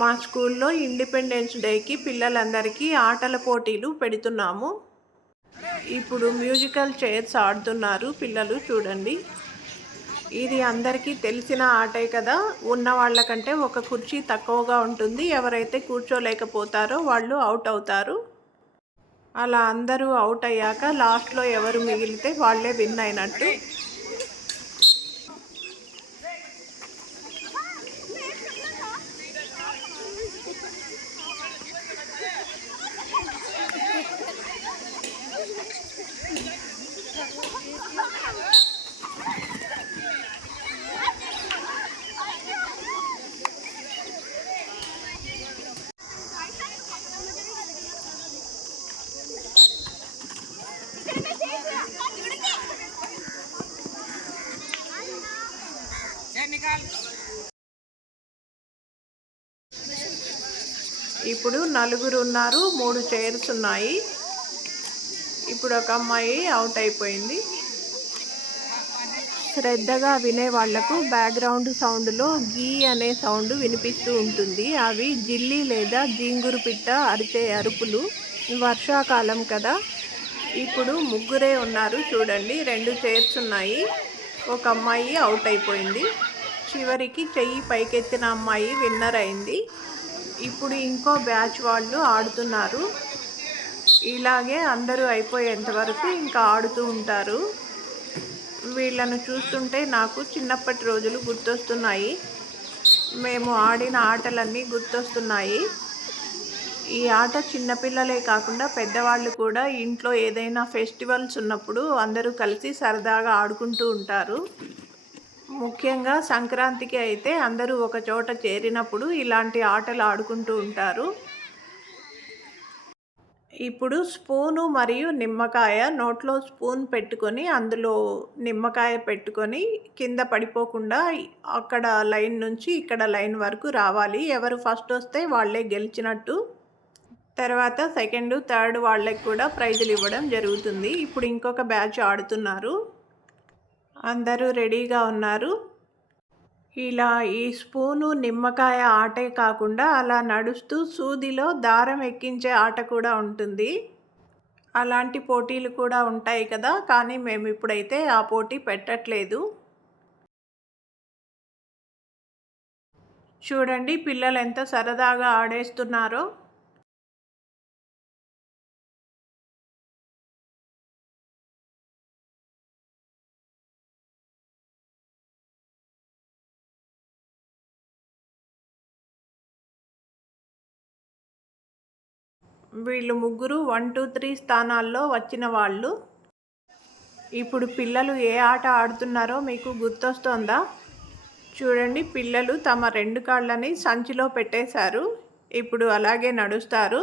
మా స్కూల్లో ఇండిపెండెన్స్ డేకి పిల్లలందరికీ ఆటల పోటీలు పెడుతున్నాము. ఇప్పుడు మ్యూజికల్ చైర్స్ ఆడుతున్నారు పిల్లలు చూడండి. ఇది అందరికీ తెలిసిన ఆటే కదా. ఉన్న వాళ్ళకంటే ఒక కుర్చీ తక్కువగా ఉంటుంది. ఎవరైతే కూర్చోలేకపోతారో వాళ్ళు అవుట్ అవుతారు. అలా అందరూ అవుట్ అయ్యాక లాస్ట్లో ఎవరు మిగిలితే వాళ్ళే విన్ అయినట్టు. ఇప్పుడు నలుగురు ఉన్నారు, 3 చైర్స్ ఉన్నాయి. ఇప్పుడు ఒక అమ్మాయి అవుట్ అయిపోయింది. శ్రద్ధగా వినే వాళ్లకు బ్యాక్గ్రౌండ్ సౌండ్లో గీ అనే సౌండ్ వినిపిస్తూ ఉంటుంది. అవి జిల్లి లేదా జింగురు పిట్ట అరిచే అరుపులు. వర్షాకాలం కదా. ఇప్పుడు ముగ్గురే ఉన్నారు చూడండి. 2 చైర్స్ ఉన్నాయి. ఒక అమ్మాయి అవుట్ అయిపోయింది. చివరికి చెయ్యి పైకెత్తిన అమ్మాయి విన్నర్ అయింది. ఇప్పుడు ఇంకో బ్యాచ్ వాళ్ళు ఆడుతున్నారు. ఇలాగే అందరూ అయిపోయేంత వరకు ఇంకా ఆడుతూ ఉంటారు. వీళ్ళను చూస్తుంటే నాకు చిన్నప్పటి రోజులు గుర్తొస్తున్నాయి. మేము ఆడిన ఆటలన్నీ గుర్తొస్తున్నాయి. ఈ ఆట చిన్నపిల్లలే కాకుండా పెద్దవాళ్ళు కూడా ఇంట్లో ఏదైనా ఫెస్టివల్స్ ఉన్నప్పుడు అందరూ కలిసి సరదాగా ఆడుకుంటూ ఉంటారు. ముఖ్యంగా సంక్రాంతికి అయితే అందరూ ఒక చోట చేరినప్పుడు ఇలాంటి ఆటలు ఆడుకుంటూ ఉంటారు. ఇప్పుడు స్పూను మరియు నిమ్మకాయ, నోట్లో స్పూన్ పెట్టుకొని అందులో నిమ్మకాయ పెట్టుకొని కింద పడిపోకుండా అక్కడ లైన్ నుంచి ఇక్కడ లైన్ వరకు రావాలి. ఎవరు ఫస్ట్ వస్తే వాళ్ళే గెలిచినట్టు. తర్వాత సెకండ్, థర్డ్ వాళ్ళకి కూడా ప్రైజులు ఇవ్వడం జరుగుతుంది. ఇప్పుడు ఇంకొక బ్యాచ్ ఆడుతున్నారు. అందరూ రెడీగా ఉన్నారు. ఇలా ఈ స్పూను నిమ్మకాయ ఆటే కాకుండా అలా నడుస్తూ సూదిలో దారం ఎక్కించే ఆట కూడా ఉంటుంది. అలాంటి పోటీలు కూడా ఉంటాయి కదా. కానీ మేము ఇప్పుడైతే ఆ పోటీ పెట్టట్లేదు. చూడండి పిల్లలు ఎంత సరదాగా ఆడేస్తున్నారో. వీళ్ళు ముగ్గురు 1, 2, 3 స్థానాల్లో వచ్చిన వాళ్ళు. ఇప్పుడు పిల్లలు ఏ ఆట ఆడుతున్నారో మీకు గుర్తొస్తోందా? చూడండి పిల్లలు తమ 2 కాళ్ళని సంచిలో పెట్టేశారు. ఇప్పుడు అలాగే నడుస్తారు.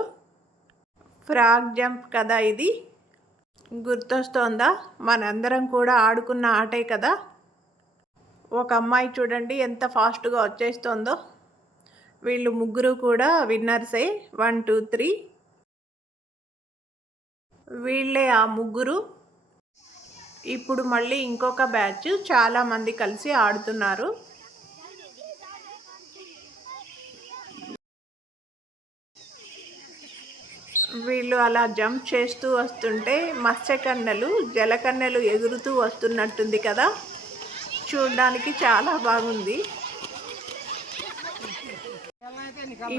ఫ్రాగ్ జంప్ కదా ఇది. గుర్తొస్తోందా? మనందరం కూడా ఆడుకున్న ఆటే కదా. ఒక అమ్మాయి చూడండి ఎంత ఫాస్ట్గా వచ్చేస్తోందో. వీళ్ళు ముగ్గురు కూడా విన్నర్సే. 1, 2, 3. వీళ్ళే ఆ ముగ్గురు. ఇప్పుడు మళ్ళీ ఇంకొక బ్యాచ్ చాలామంది కలిసి ఆడుతున్నారు. వీళ్ళు అలా జంప్ చేస్తూ వస్తుంటే మత్స్యకన్నెలు, జలకన్నెలు ఎగురుతూ వస్తున్నట్టుంది కదా. చూడడానికి చాలా బాగుంది.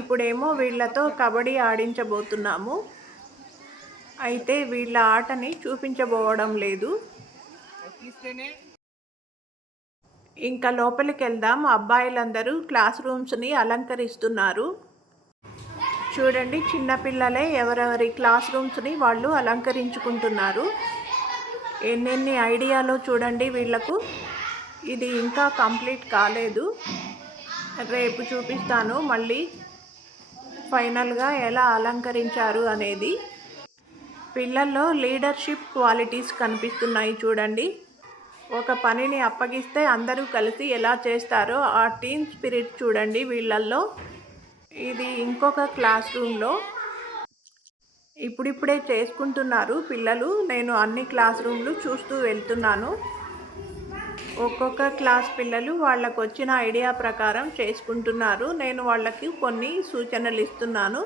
ఇప్పుడేమో వీళ్ళతో కబడ్డీ ఆడించబోతున్నాము. అయితే వీళ్ళ ఆటని చూపించబోవడం లేదు. ఇంకా లోపలికి వెళ్దాం. అబ్బాయిలందరూ క్లాస్ రూమ్స్ని అలంకరిస్తున్నారు. చూడండి చిన్నపిల్లలే ఎవరెవరి క్లాస్ రూమ్స్ని వాళ్ళు అలంకరించుకుంటున్నారు. ఎన్నెన్ని ఐడియాలో చూడండి వీళ్లకు. ఇది ఇంకా కంప్లీట్ కాలేదు. రేపు చూపిస్తాను మళ్ళీ ఫైనల్గా ఎలా అలంకరించారు అనేది. పిల్లల్లో లీడర్షిప్ క్వాలిటీస్ కనిపిస్తున్నాయి చూడండి. ఒక పనిని అప్పగిస్తే అందరూ కలిసి ఎలా చేస్తారో ఆ టీమ్ స్పిరిట్ చూడండి వీళ్ళల్లో. ఇది ఇంకొక క్లాస్ రూమ్లో ఇప్పుడిప్పుడే చేసుకుంటున్నారు పిల్లలు. నేను అన్ని క్లాస్ రూమ్లు చూస్తూ వెళ్తున్నాను. ఒక్కొక్క క్లాస్ పిల్లలు వాళ్ళకొచ్చిన ఐడియా ప్రకారం చేసుకుంటున్నారు. నేను వాళ్ళకి కొన్ని సూచనలు ఇస్తున్నాను.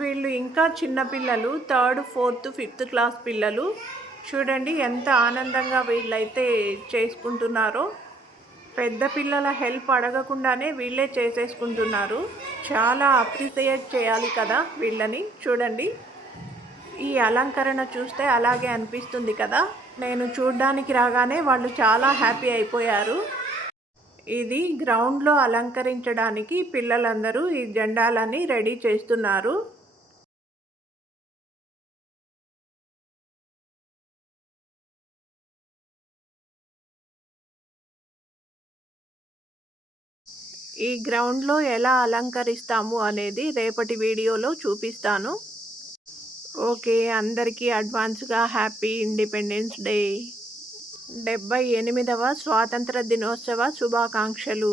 వీళ్ళు ఇంకా చిన్న పిల్లలు, థర్డ్, ఫోర్త్, ఫిఫ్త్ క్లాస్ పిల్లలు. చూడండి ఎంత ఆనందంగా వీళ్ళైతే చేసుకుంటున్నారో. పెద్ద పిల్లల హెల్ప్ అడగకుండానే వీళ్ళే చేసేసుకుంటున్నారు. చాలా అప్రిషియేట్ చేయాలి కదా వీళ్ళని. చూడండి, ఈ అలంకరణ చూస్తే అలాగే అనిపిస్తుంది కదా. నేను చూడ్డానికి రాగానే వాళ్ళు చాలా హ్యాపీ అయిపోయారు. ఇది గ్రౌండ్లో అలంకరించడానికి పిల్లలందరూ ఈ జెండాలని రెడీ చేస్తున్నారు. ఈ గ్రౌండ్లో ఎలా అలంకరిస్తాము అనేది రేపటి వీడియోలో చూపిస్తాను. ఓకే, అందరికీ అడ్వాన్స్గా హ్యాపీ ఇండిపెండెన్స్ డే. 78వ స్వాతంత్ర దినోత్సవ శుభాకాంక్షలు.